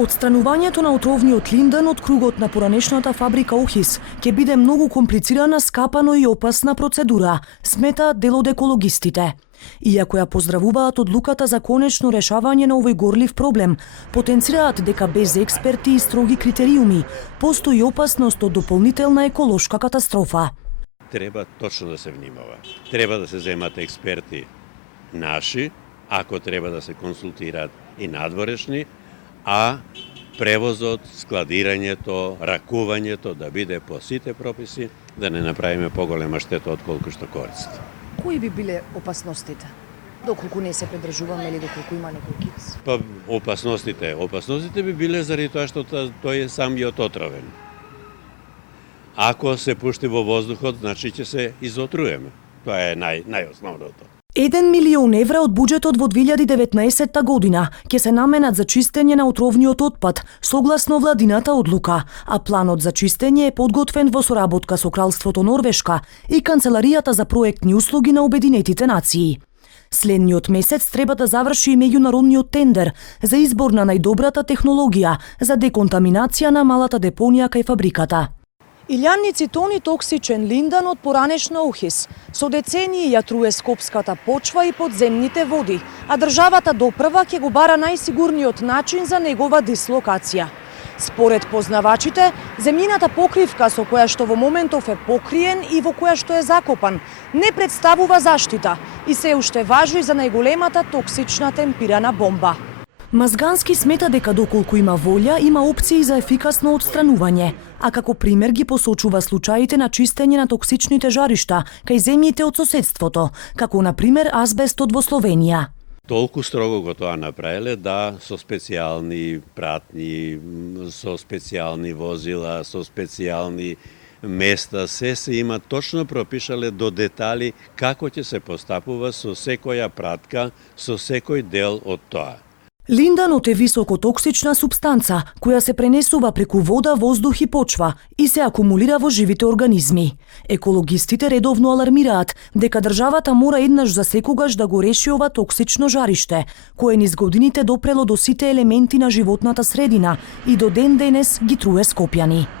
Отстранувањето на отровниот линдан од кругот на поранешната фабрика Охис ќе биде многу комплицирана, скапано и опасна процедура, смета дел од екологистите. Иако ја поздравуваат одлуката за конечно решавање на овој горлив проблем, потенцираат дека без експерти и строги критериуми постои опасност од дополнителна еколошка катастрофа. Треба точно да се внимава. Треба да се земат експерти наши, ако треба да се консултираат и надворешни, а превозот, складирањето, ракувањето да биде по сите прописи, да не направиме поголема штета отколку што корист. Кои би биле опасностите? Доколку не се придржуваме или доколку има некој киц? Па опасностите би биле заради тоа што тој е самиот отровен. Ако се пушти во воздухот, значи ќе се изотруеме. Тоа е најосновното. 1 милион евра од буџетот во 2019 година ќе се наменат за чистење на отровниот отпад, согласно владината одлука, а планот за чистење е подготвен во соработка со Кралството Норвешка и Канцеларијата за проектни услуги на Обединетите нации. Следниот месец треба да заврши и меѓународниот тендер за избор на најдобрата технологија за деконтаминација на малата депонија кај фабриката. Илјанници тони токсичен линдан од поранешна Охис со децении ја труе скопската почва и подземните води, а државата допрва ќе го бара најсигурниот начин за негова дислокација. Според познавачите, земјината покривка со која што во моментов е покриен и во која што е закопан, не представува заштита и се уште важи за најголемата токсична темпирана бомба. Мазгански смета дека доколку има волја, има опции за ефикасно отстранување, а како пример ги посочува случаите на чистење на токсичните жаришта кај земјите од соседството, како на пример азбестот во Словенија. Толку строго го тоа направиле да со специјални пратни, со специјални возила, со специјални места, се има точно пропишале до детали како ќе се постапува со секоја пратка, со секој дел од тоа. Линданот е високотоксична супстанца која се пренесува преку вода, воздух и почва и се акумулира во живите организми. Екологистите редовно алармираат дека државата мора еднаш за секогаш да го реши ова токсично жариште, кое низ годините допрело до сите елементи на животната средина и до ден денес ги труе Скопјани.